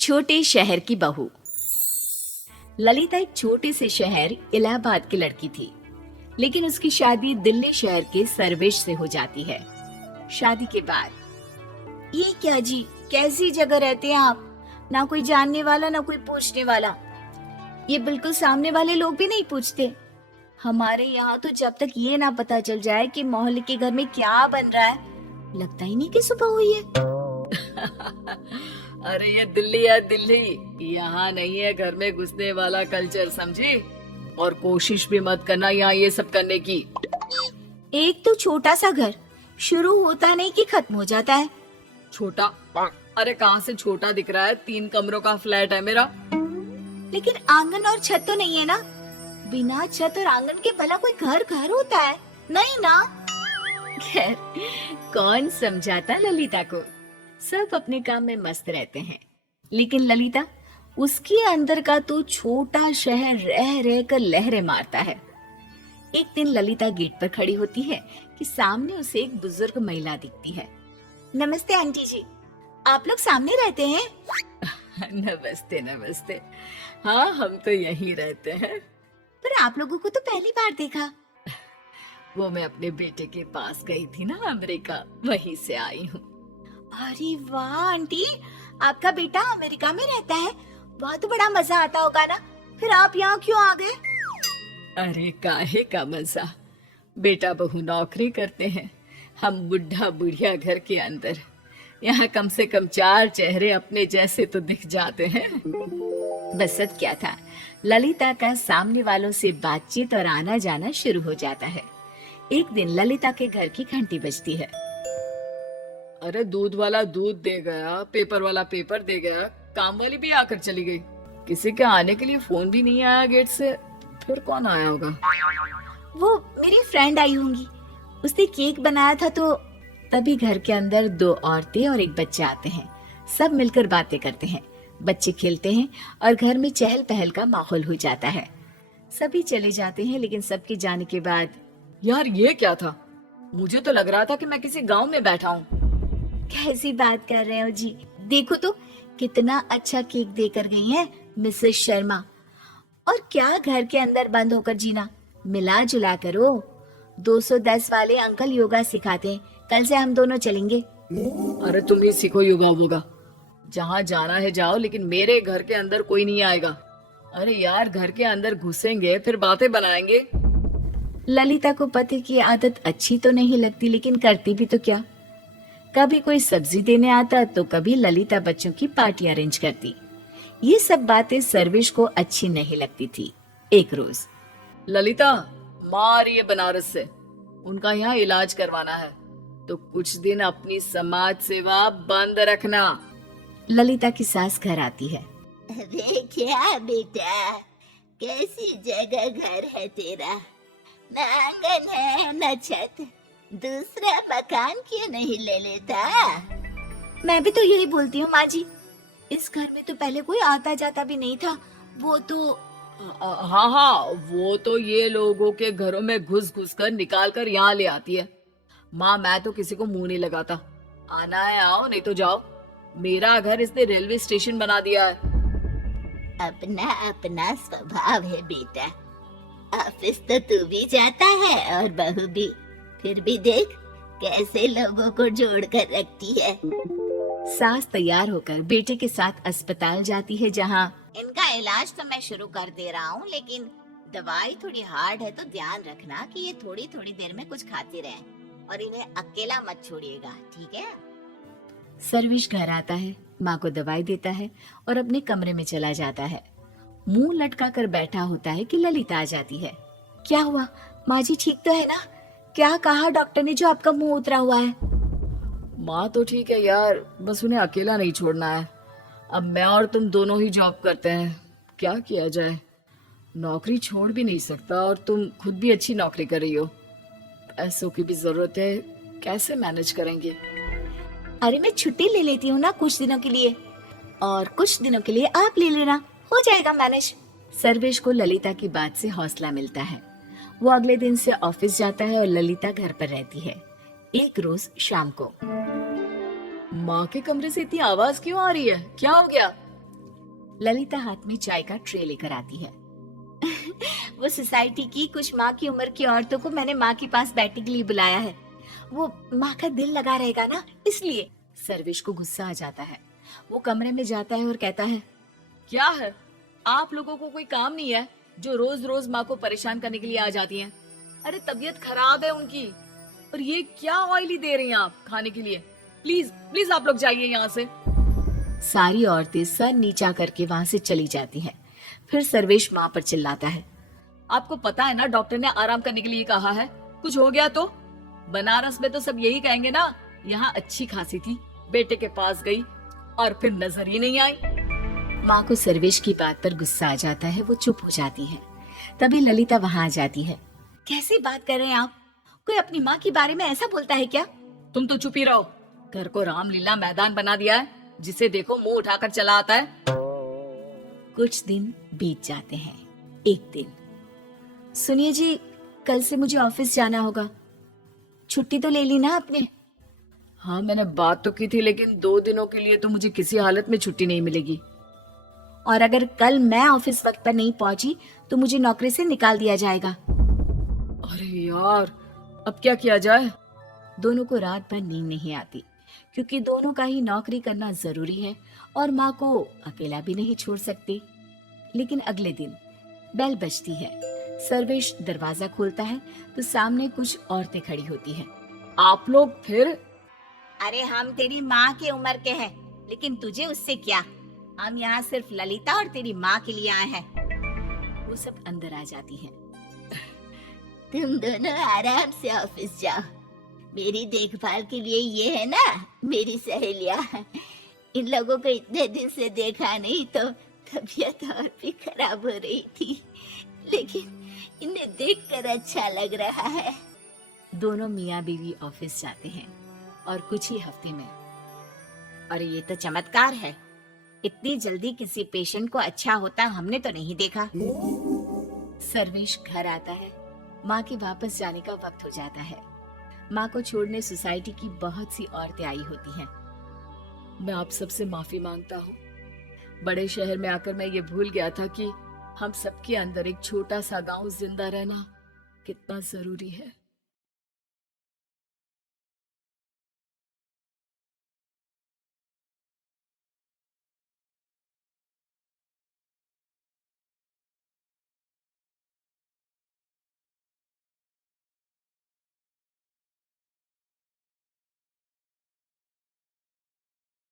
छोटे शहर की बहू। ललिता एक छोटे से शहर इलाहाबाद की लड़की थी, लेकिन उसकी शादी दिल्ली शहर के सर्वेश से हो जाती है। शादी के बाद, ये क्या जी, कैसी जगह रहते हैं आप? ना कोई जानने वाला ना कोई पूछने वाला। ये बिल्कुल सामने वाले लोग भी नहीं पूछते। हमारे यहाँ तो जब तक ये ना पता चल जाए कि मोहल्ले के घर में क्या बन रहा है, लगता ही नहीं कि सुबह हुई है। अरे ये दिल्ली है, दिल्ली। यहाँ नहीं है घर में घुसने वाला कल्चर, समझी? और कोशिश भी मत करना यहाँ ये सब करने की। एक तो छोटा सा घर शुरू होता नहीं कि खत्म हो जाता है। छोटा? अरे कहाँ से छोटा दिख रहा है? 3 कमरों का फ्लैट है मेरा। लेकिन आंगन और छत तो नहीं है ना? बिना छत और आंगन के भला कोई घर घर होता है? नहीं ना। खैर, कौन समझाता ललिता को। सब अपने काम में मस्त रहते हैं, लेकिन ललिता, उसके अंदर का तो छोटा शहर रह रह कर लहरें मारता है। एक दिन ललिता गेट पर खड़ी होती है कि सामने उसे एक बुजुर्ग महिला दिखती है। नमस्ते आंटी जी, आप लोग सामने रहते हैं? नमस्ते नमस्ते। हाँ, हम तो यहीं रहते हैं। पर आप लोगों को तो पहली बार देखा। वो मैं अपने बेटे के पास गई थी ना, अमेरिका, वहीं से आई हूँ। अरे वाह आंटी, आपका बेटा अमेरिका में रहता है? वहाँ तो बड़ा मजा आता होगा ना। फिर आप यहाँ क्यों आ गए? अरे काहे का मजा, बेटा बहू नौकरी करते हैं, हम बुढ़ा बुढ़िया घर के अंदर। यहाँ कम से कम 4 चेहरे अपने जैसे तो दिख जाते हैं। बसत क्या था, ललिता का सामने वालों से बातचीत और आना जाना शुरू हो जाता है। एक दिन ललिता के घर की घंटी बजती है। अरे दूध वाला दूध दे गया, पेपर वाला पेपर दे गया, काम वाली भी आकर चली गई। किसी के आने के लिए फोन भी नहीं आया गेट से। फिर कौन आया होगा? वो मेरी फ्रेंड आई होंगी, उसने केक बनाया था। तो तभी घर के अंदर 2 औरतें और एक बच्चा आते हैं। सब मिलकर बातें करते हैं, बच्चे खेलते हैं और घर में चहल पहल का माहौल हो जाता है। सभी चले जाते हैं, लेकिन सबके जाने के बाद, यार ये क्या था? मुझे तो लग रहा था कि मैं किसी गांव में बैठा हूँ। कैसी बात कर रहे हो जी? देखो तो कितना अच्छा केक देकर गई हैं मिसेस शर्मा। और क्या घर के अंदर बंद होकर जीना, मिला जुला करो। 210 वाले अंकल योगा सिखाते हैं, कल से हम दोनों चलेंगे। अरे तुम ही सीखो योगा वोगा, जहाँ जाना है जाओ, लेकिन मेरे घर के अंदर कोई नहीं आएगा। अरे यार, घर के अंदर घुसेंगे फिर बातें बनाएंगे। ललिता को पति की आदत अच्छी तो नहीं लगती, लेकिन करती भी तो क्या। कभी कोई सब्जी देने आता तो कभी ललिता बच्चों की पार्टी अरेंज करती। ये सब बातें सर्वेश को अच्छी नहीं लगती थी। एक रोज, ललिता, माँ आ रही है बनारस से, उनका यहाँ इलाज करवाना है, तो कुछ दिन अपनी समाज सेवा बंद रखना। ललिता की सास घर आती है। अरे क्या बेटा, कैसी जगह घर है तेरा? न आंगन है न छत, दूसरा मकान क्यों नहीं ले लेता? मैं भी तो यही बोलती हूँ माँ जी, इस घर में तो पहले कोई आता जाता भी नहीं था। वो तो हाँ हाँ, वो तो ये लोगों के घरों में घुस घुस कर निकाल कर यहाँ ले आती है। माँ, मैं तो किसी को मुंह नहीं लगाता। आना है आओ, नहीं तो जाओ। मेरा घर इसने रेलवे स्टेशन बना दिया है। अपना अपना स्वभाव है बेटा। ऑफिस तो तू भी जाता है और बहू भी, फिर भी देख कैसे लोगों को जोड़ कर रखती है। सास तैयार होकर बेटे के साथ अस्पताल जाती है, जहाँ इनका इलाज तो मैं शुरू कर दे रहा हूँ, लेकिन दवाई थोड़ी हार्ड है, तो ध्यान रखना कि ये थोड़ी थोड़ी देर में कुछ खाते रहें और इन्हें अकेला मत छोड़िएगा, ठीक है? सर्वेश घर आता है, माँ को दवाई देता है और अपने कमरे में चला जाता है। मुंह लटका कर बैठा होता है कि ललिता आ जाती है। क्या हुआ माँ जी, ठीक तो है ना? क्या कहा डॉक्टर ने जो आपका मुंह उतरा हुआ है? माँ तो ठीक है यार, बस उन्हें अकेला नहीं छोड़ना है। अब मैं और तुम दोनों ही जॉब करते हैं, क्या किया जाए? नौकरी छोड़ भी नहीं सकता और तुम खुद भी अच्छी नौकरी कर रही हो। पैसों की भी जरूरत है, कैसे मैनेज करेंगे? अरे मैं छुट्टी ले लेती हूँ ना कुछ दिनों के लिए, और कुछ दिनों के लिए आप ले लेना, हो जाएगा मैनेज। सर्वेश को ललिता की बात से हौसला मिलता है। वो अगले दिन से ऑफिस जाता है और ललिता घर पर रहती है। एक रोज शाम को, माँ के कमरे से इतनी आवाज क्यों आ रही है? क्या हो गया? ललिता हाथ में चाय का ट्रे लेकर आती है। वो सोसाइटी की कुछ माँ की उम्र की औरतों को मैंने माँ के पास बैठने के लिए बुलाया है। वो माँ का दिल लगा रहेगा ना, इसलिए। सर्वेश को गुस्सा आ जाता है। वो कमरे में जाता है और कहता है, क्या है, आप लोगों को कोई काम नहीं है जो रोज रोज माँ को परेशान करने के लिए आ जाती हैं? अरे तबीयत खराब है उनकी, और ये क्या ऑयली दे रही हैं आप खाने के लिए? प्लीज प्लीज आप लोग जाइए यहाँ से। सारी औरतें सर नीचा करके वहां से चली जाती हैं। फिर सर्वेश माँ पर चिल्लाता है, आपको पता है ना डॉक्टर ने आराम करने के लिए कहा है, कुछ हो गया तो? बनारस में तो सब यही कहेंगे ना, यहाँ अच्छी खासी थी, बेटे के पास गई और फिर नजर ही नहीं आई। माँ को सर्वेश की बात पर गुस्सा आ जाता है। वो चुप हो जाती है। तभी ललिता वहां आ जाती है। कैसी बात कर रहे हैं आप? कोई अपनी माँ के बारे में ऐसा बोलता है क्या? तुम तो चुप ही रहो। घर को रामलीला मैदान बना दिया है, जिसे देखो मुंह उठाकर चला आता है। कुछ दिन बीत जाते हैं। एक दिन, सुनिए जी, कल से मुझे ऑफिस जाना होगा। छुट्टी तो ले ली ना आपने? हाँ मैंने बात तो की थी, लेकिन 2 दिनों के लिए तो मुझे किसी हालत में छुट्टी नहीं मिलेगी। और अगर कल मैं ऑफिस वक्त पर नहीं पहुंची तो मुझे नौकरी से निकाल दिया जाएगा। अरे यार, अब क्या किया जाए? दोनों को रात भर नींद नहीं आती, क्योंकि दोनों का ही नौकरी करना जरूरी है और माँ को अकेला भी नहीं छोड़ सकती। लेकिन अगले दिन बेल बजती है। सर्वेश दरवाजा खोलता है तो सामने कुछ औरतें खड़ी होती हैं। आप लोग फिर? अरे हम तेरी माँ के उम्र के हैं, लेकिन तुझे उससे क्या? हम यहाँ सिर्फ ललिता और तेरी माँ के लिए आए हैं। वो सब अंदर आ जाती हैं। तुम दोनों आराम से ऑफिस जाओ। मेरी देखभाल के लिए ये है ना मेरी सहेलियां। इन लोगों को इतने दिन से देखा नहीं तो तबीयत और भी खराब हो रही थी, लेकिन इन्हें देखकर अच्छा लग रहा है। दोनों मियाँ बीवी ऑफिस जाते हैं और कुछ ही हफ्ते में, अरे ये तो चमत्कार है, इतनी जल्दी किसी पेशेंट को अच्छा होता हमने तो नहीं देखा। सर्वेश घर आता है। माँ के वापस जाने का वक्त हो जाता है। माँ को छोड़ने सोसाइटी की बहुत सी औरतें आई होती हैं। मैं आप सबसे माफी मांगता हूँ। बड़े शहर में आकर मैं ये भूल गया था कि हम सबके अंदर एक छोटा सा गांव जिंदा रहना कितना जरूरी है।